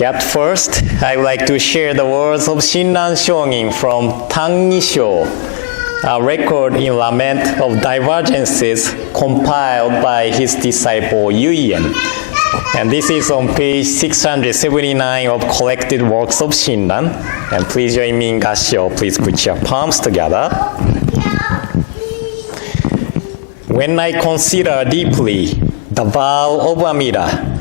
At first, I would like to share the words of Shinran Shonin from Tangisho, a record in lament of divergences compiled by his disciple Yuyen. And this is on page 679 of collected works of Shinran. And please join me in Gassho. Please put your palms together. When I consider deeply the vow of Amida,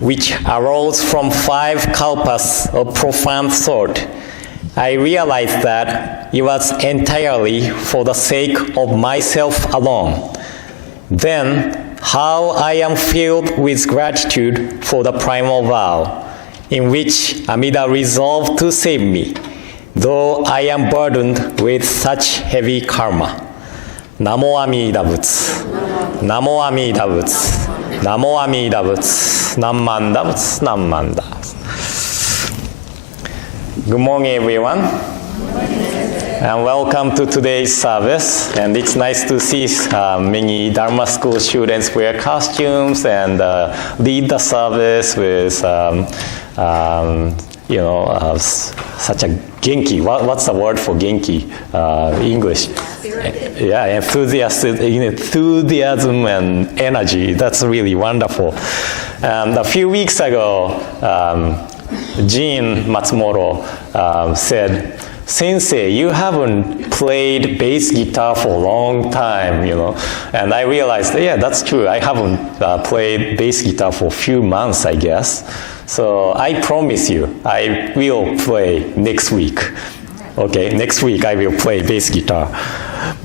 which arose from 5 kalpas of profound thought, I realized that it was entirely for the sake of myself alone. Then, how I am filled with gratitude for the primal vow, in which Amida resolved to save me, though I am burdened with such heavy karma. Namo Amida Butsu. Namo Amida Butsu. Namo Amida Butsu. Nammanda Butsu. Nammanda. Good morning, everyone. And welcome to today's service. And it's nice to see many Dharma school students wear costumes and lead the service with, such a genki. What's the word for genki? English. Yeah, enthusiasm and energy. That's really wonderful. And a few weeks ago, Jin Matsumoto said, "Sensei, you haven't played bass guitar for a long time, And I realized, yeah, that's true. I haven't played bass guitar for a few months, I guess. So I promise you, I will play next week. Okay, next week I will play bass guitar.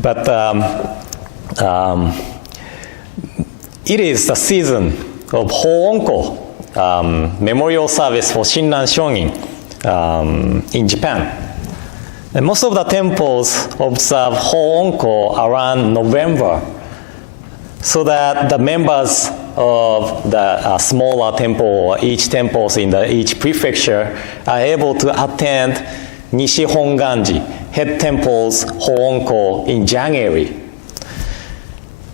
But it is the season of Ho-Onko, memorial service for Shinran Shonin in Japan. And most of the temples observe Ho-Onko around November, so that the members of the smaller temple or each temples in each prefecture are able to attend Nishi Hongwanji, head temple's Ho-Onko in January.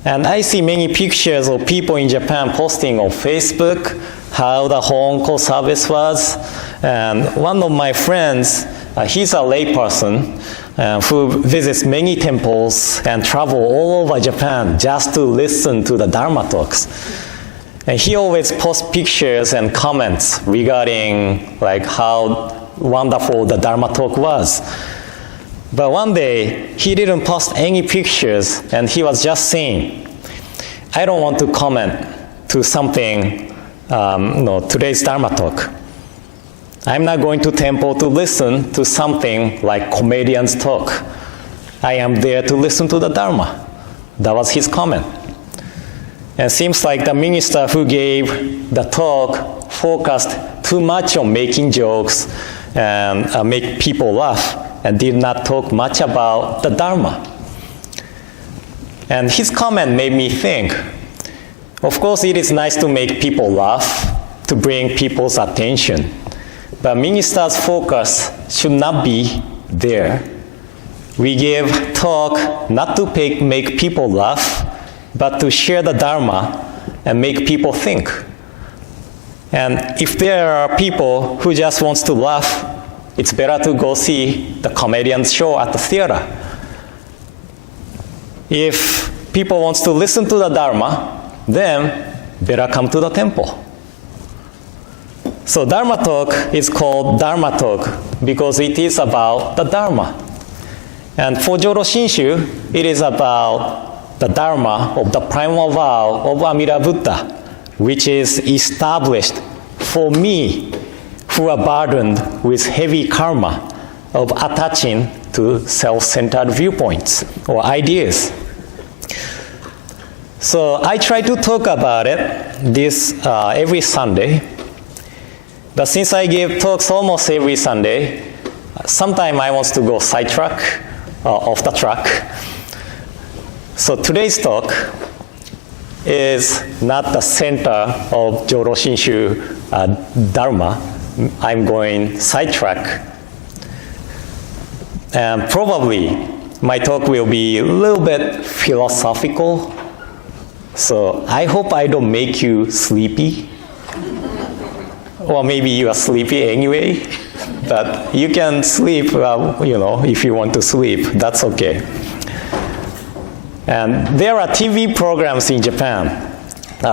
And I see many pictures of people in Japan posting on Facebook how the Ho-Onko service was. And one of my friends, he's a layperson who visits many temples and travel all over Japan just to listen to the Dharma talks. And he always posts pictures and comments regarding how wonderful the Dharma talk was. But one day, he didn't post any pictures, and he was just saying, "I don't want to comment to something, today's Dharma talk. I'm not going to temple to listen to something like comedians talk. I am there to listen to the Dharma." That was his comment. And it seems like the minister who gave the talk focused too much on making jokes and make people laugh and did not talk much about the Dharma. And his comment made me think, of course it is nice to make people laugh, to bring people's attention. But ministers' focus should not be there. We give talk not to make people laugh, but to share the Dharma and make people think. And if there are people who just wants to laugh, it's better to go see the comedian show at the theater. If people wants to listen to the Dharma, then better come to the temple. So Dharma talk is called Dharma talk because it is about the Dharma. And for Jodo Shinshu, it is about the Dharma of the primal vow of Amida Buddha, which is established for me who are burdened with heavy karma of attaching to self-centered viewpoints or ideas. So I try to talk about it every Sunday. But since I give talks almost every Sunday, sometimes I want to go sidetrack, off the track. So today's talk is not the center of Jodo Shinshu Dharma. I'm going sidetrack. And probably my talk will be a little bit philosophical. So I hope I don't make you sleepy or maybe you are sleepy anyway, but you can sleep, if you want to sleep, that's okay. And there are TV programs in Japan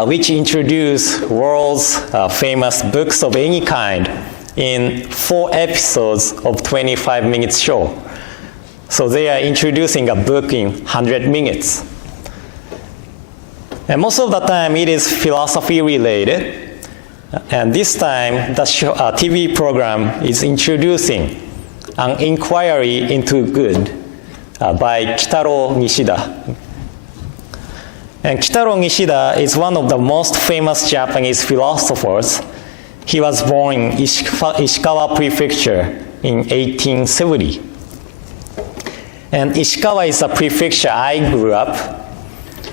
which introduce world's famous books of any kind in 4 episodes of 25 minutes show. So they are introducing a book in 100 minutes. And most of the time it is philosophy related. And this time the TV program is introducing an inquiry into good by Kitaro Nishida. And Kitaro Nishida is one of the most famous Japanese philosophers. He was born in Ishikawa Prefecture in 1870. And Ishikawa is a prefecture I grew up.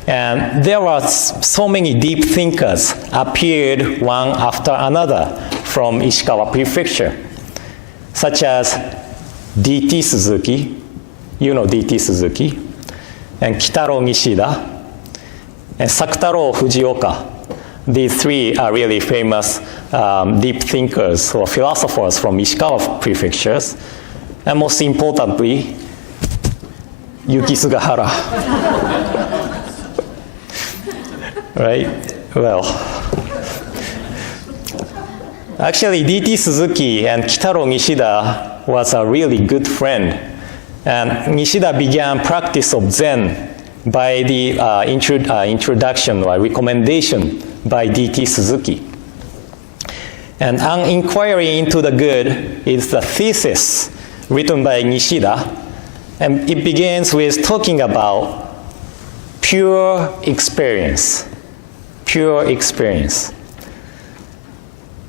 And there were so many deep thinkers appeared one after another from Ishikawa Prefecture, such as D.T. Suzuki, you know D.T. Suzuki, and Kitaro Nishida, and Sakutaro Fujioka. These 3 are really famous deep thinkers or philosophers from Ishikawa prefectures. And most importantly, Yuki Sugahara. Right? Well, actually D.T. Suzuki and Kitaro Nishida was a really good friend. And Nishida began practice of Zen by the introduction or recommendation by D.T. Suzuki. And an inquiry into the good is the thesis written by Nishida, and it begins with talking about pure experience. Pure experience.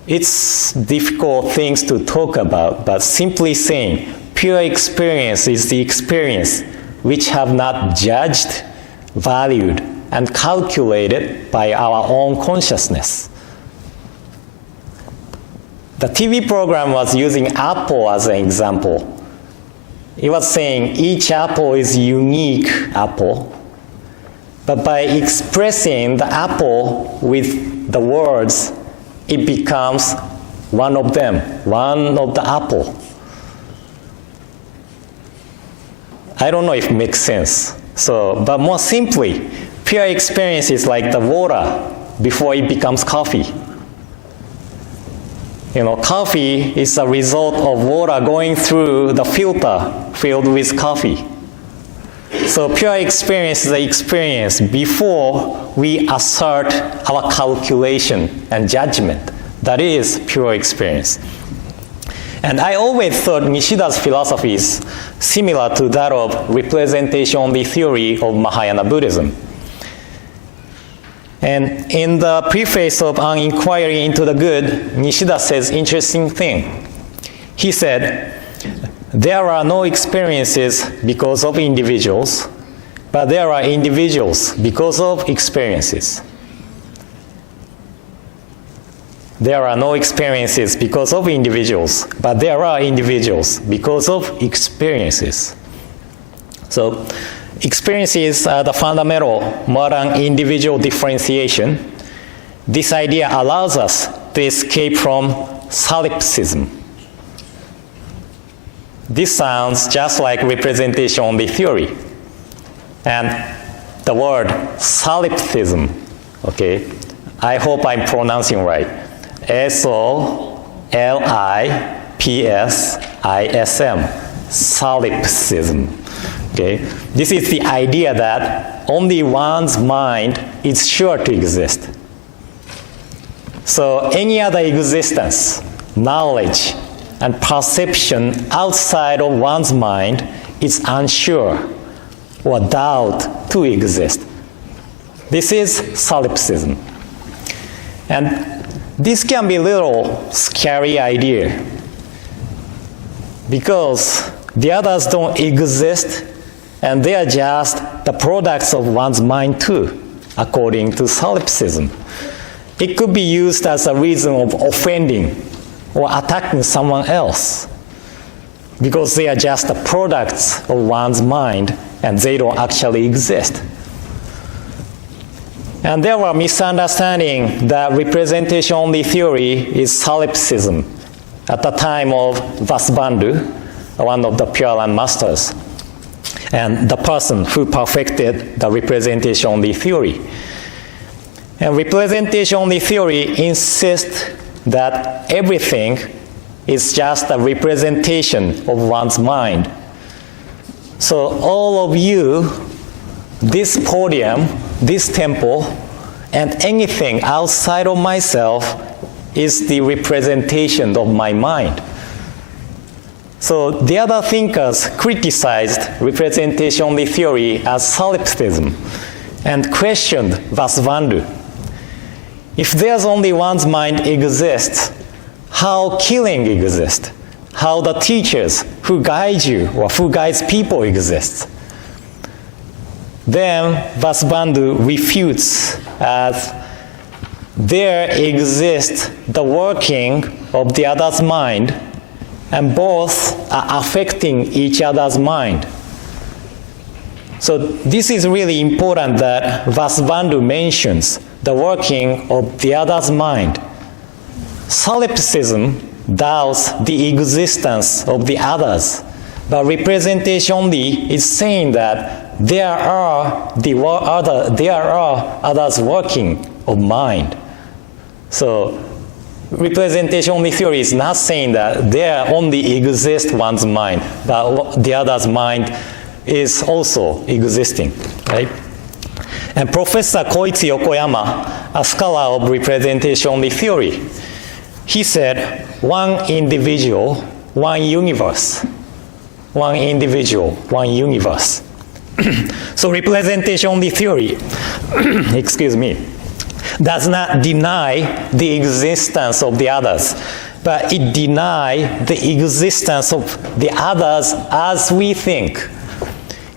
It's difficult things to talk about, but simply saying pure experience is the experience which have not judged, valued, and calculated by our own consciousness. The TV program was using apple as an example. It was saying each apple is a unique apple, but by expressing the apple with the words, it becomes one of them, one of the apple. I don't know if it makes sense. But more simply, pure experience is like the water before it becomes coffee. Coffee is a result of water going through the filter filled with coffee. So pure experience is the experience before we assert our calculation and judgment. That is pure experience. And I always thought Nishida's philosophy is similar to that of representation-only theory of Mahayana Buddhism. And in the preface of An Inquiry into the Good, Nishida says interesting thing. He said, there are no experiences because of individuals, but there are individuals because of experiences. There are no experiences because of individuals, but there are individuals because of experiences. So experiences are the fundamental modern individual differentiation. This idea allows us to escape from solipsism. This sounds just like representation-only theory. And the word solipsism, okay, I hope I'm pronouncing right. S-O-L-I-P-S-I-S-M, solipsism. Okay? This is the idea that only one's mind is sure to exist. So any other existence, knowledge, and perception outside of one's mind is unsure or doubt to exist. This is solipsism. And this can be a little scary idea because the others don't exist and they are just the products of one's mind too, according to solipsism. It could be used as a reason of offending or attacking someone else because they are just the products of one's mind and they don't actually exist. And there were misunderstanding that representation-only theory is solipsism at the time of Vasubandhu, one of the Pure Land masters, and the person who perfected the representation-only theory. And representation-only theory insists that everything is just a representation of one's mind. So all of you, this podium, this temple, and anything outside of myself is the representation of my mind. So the other thinkers criticized representation-only theory as solipsism and questioned Vasubandhu. If there's only one's mind exists, how killing exists, how the teachers who guide you or who guides people exist. Then Vasubandhu refutes as there exists the working of the other's mind, and both are affecting each other's mind. So this is really important that Vasubandhu mentions the working of the other's mind. Solipsism doubts the existence of the others, but representation only is saying that there are others working of mind. So representation only theory is not saying that there only exists one's mind, but the other's mind is also existing, right? And Professor Koichi Yokoyama, a scholar of representation only theory, he said, one individual, one universe. One individual, one universe. So representation only theory, excuse me, does not deny the existence of the others, but it denies the existence of the others as we think.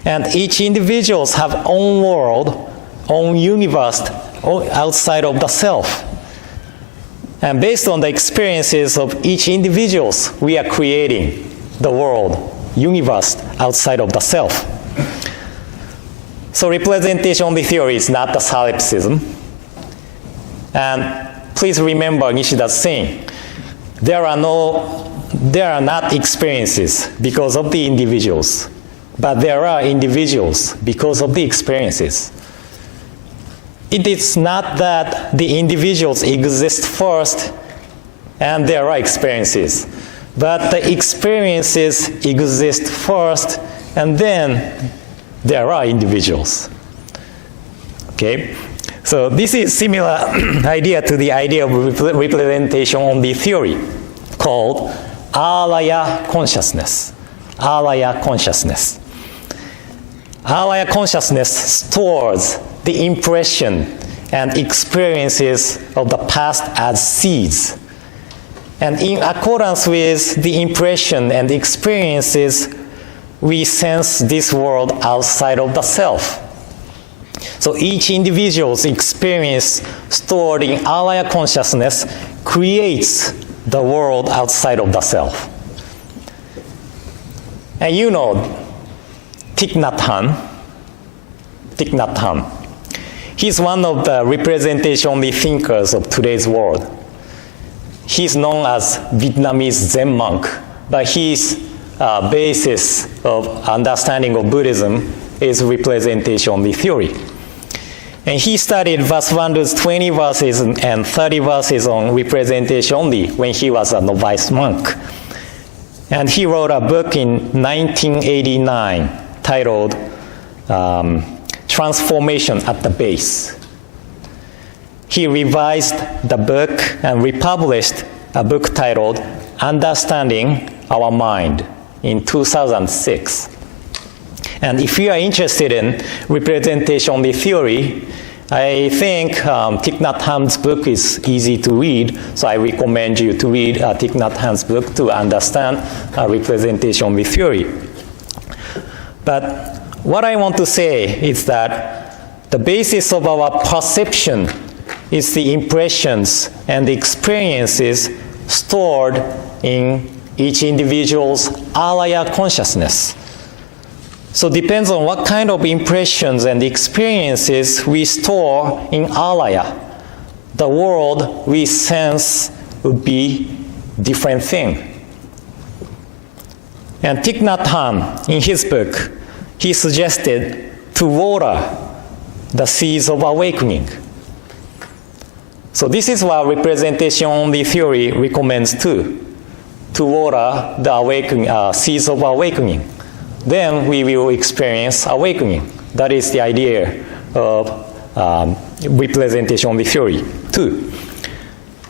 And each individuals have own world, own universe outside of the self. And based on the experiences of each individuals, we are creating the world, universe outside of the self. So representation only theory is not the solipsism. And please remember Nishida's saying, there are not experiences because of the individuals, but there are individuals because of the experiences. It is not that the individuals exist first and there are experiences, but the experiences exist first and then there are individuals. Okay? So this is similar idea to the idea of representation only theory called alaya consciousness. Alaya consciousness. Alaya consciousness stores the impression and experiences of the past as seeds. And in accordance with the impression and experiences, we sense this world outside of the self. So each individual's experience stored in alaya consciousness creates the world outside of the self. And you know Thich Nhat Hanh. He's one of the representation-only thinkers of today's world. He's known as Vietnamese Zen monk, but his basis of understanding of Buddhism is representation-only theory. And he studied Vasubandhu's 20 verses and 30 verses on representation only when he was a novice monk. And he wrote a book in 1989 titled Transformation at the Base. He revised the book and republished a book titled Understanding Our Mind in 2006. And if you are interested in representation-only theory, I think Thich Nhat Hanh's book is easy to read, so I recommend you to read Thich Nhat Hanh's book to understand representation-only theory. But what I want to say is that the basis of our perception is the impressions and the experiences stored in each individual's alaya consciousness. So depends on what kind of impressions and experiences we store in alaya. The world we sense would be different thing. And Thich Nhat Hanh, in his book, he suggested to water the seeds of awakening. So this is what representation-only theory recommends too, to water the awakening, seeds of awakening. Then we will experience awakening. That is the idea of representation-only theory too.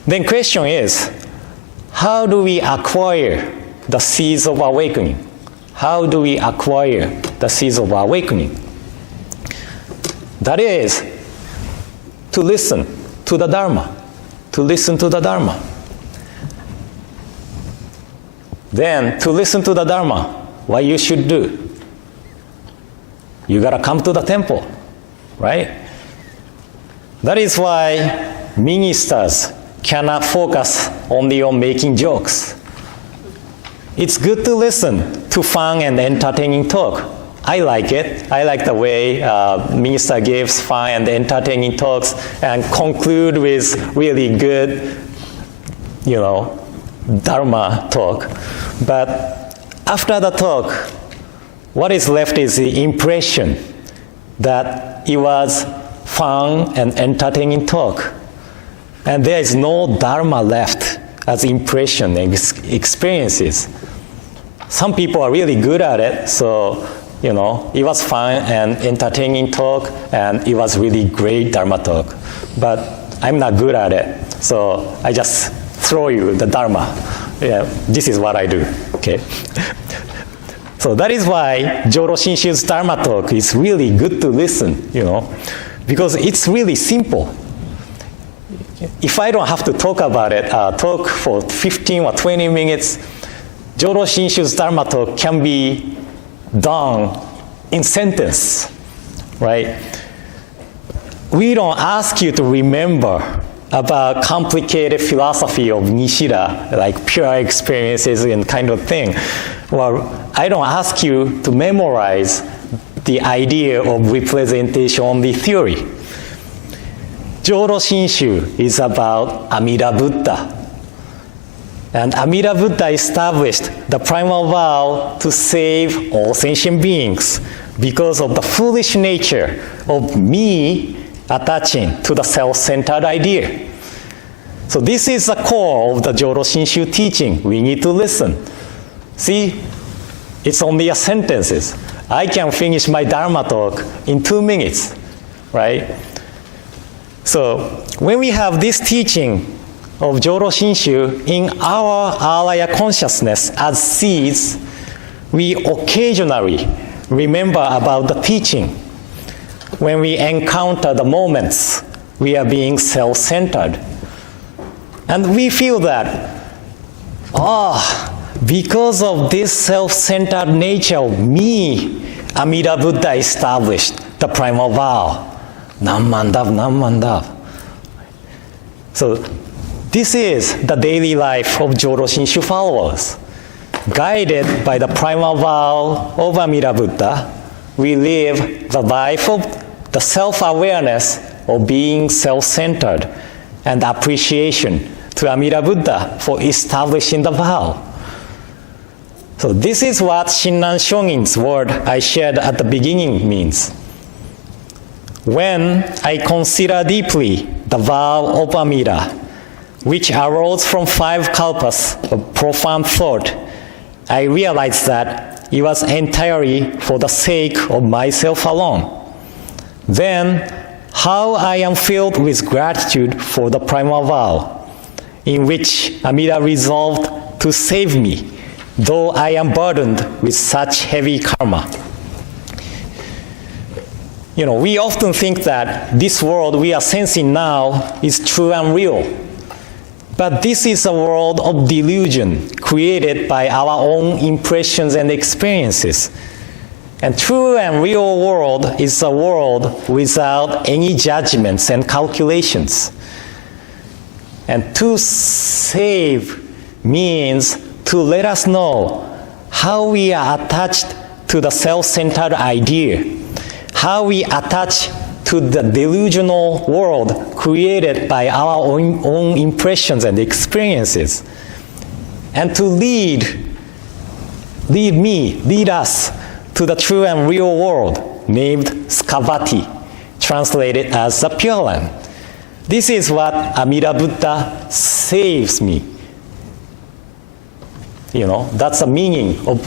Then question is, how do we acquire the seeds of awakening? How do we acquire the seeds of awakening? That is, to listen to the Dharma. To listen to the Dharma. Then, to listen to the Dharma, what you should do? You gotta come to the temple, right? That is why ministers cannot focus only on making jokes. It's good to listen to fun and entertaining talk. I like it. I like the way minister gives fun and entertaining talks and conclude with really good, Dharma talk. But after the talk, what is left is the impression that it was fun and entertaining talk. And there is no Dharma left as impression and experiences. Some people are really good at it, so, it was fun and entertaining talk, and it was really great Dharma talk. But I'm not good at it, so I just throw you the Dharma. Yeah, this is what I do, okay? So that is why Jodo Shinshu's Dharma talk is really good to listen, because it's really simple. If I don't have to talk about it, talk for 15 or 20 minutes, Jodo Shinshu's Dharma talk can be done in sentence, right? We don't ask you to remember about complicated philosophy of Nishida, like pure experiences and kind of thing. Well, I don't ask you to memorize the idea of representation-only theory. Jodo Shinshu is about Amida Buddha. And Amida Buddha established the primal vow to save all sentient beings because of the foolish nature of me attaching to the self-centered idea. So this is the core of the Jodo Shinshu teaching. We need to listen. See, it's only a sentences. I can finish my Dharma talk in 2 minutes, right? So when we have this teaching of Jodo Shinshu in our alaya consciousness as seeds, we occasionally remember about the teaching. When we encounter the moments we are being self-centered. And we feel that, because of this self-centered nature of me, Amida Buddha established the primal vow. Nammandav, Nammandav. So this is the daily life of Jodo Shinshu followers. Guided by the primal vow of Amida Buddha, we live the life of the self-awareness of being self-centered and appreciation to Amida Buddha for establishing the vow. So this is what Shinran Shongin's word I shared at the beginning means. When I consider deeply the vow of Amida, which arose from 5 kalpas of profound thought, I realized that it was entirely for the sake of myself alone. Then, how I am filled with gratitude for the primal vow, in which Amida resolved to save me, though I am burdened with such heavy karma. We often think that this world we are sensing now is true and real. But this is a world of delusion created by our own impressions and experiences. And true and real world is a world without any judgments and calculations. And to save means to let us know how we are attached to the self-centered idea, how we attach to the delusional world created by our own impressions and experiences, and to lead us to the true and real world named Skavati, translated as the Pure Land. This is what Amida Buddha saves me. That's the meaning of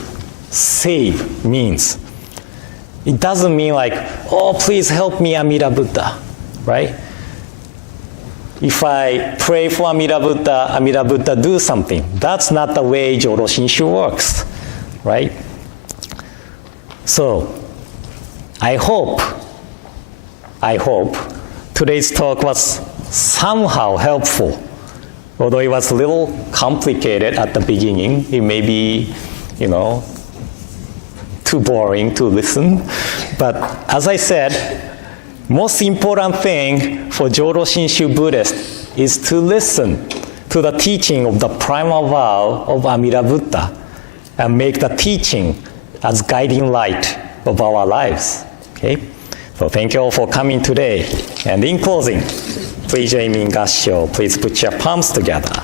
save means. It doesn't mean like, oh, please help me, Amida Buddha, right? If I pray for Amida Buddha do something. That's not the way Jodo Shinshu works, right? So, I hope today's talk was somehow helpful. Although it was a little complicated at the beginning, it may be, too boring to listen. But as I said, most important thing for Jodo Shinshu Buddhist is to listen to the teaching of the primal vow of Amida Buddha and make the teaching as guiding light of our lives. Okay? So thank you all for coming today. And in closing, please join me in Gassho. Please put your palms together.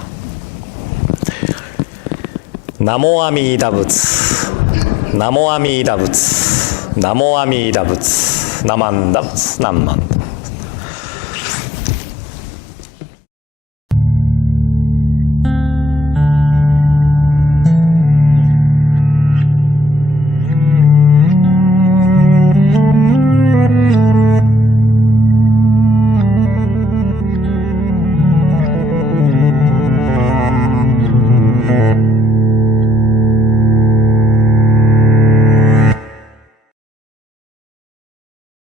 Namo Amida Butsu. Namo Amida Butsu. Namo Amida Butsu. Namanda Butsu. Namanda.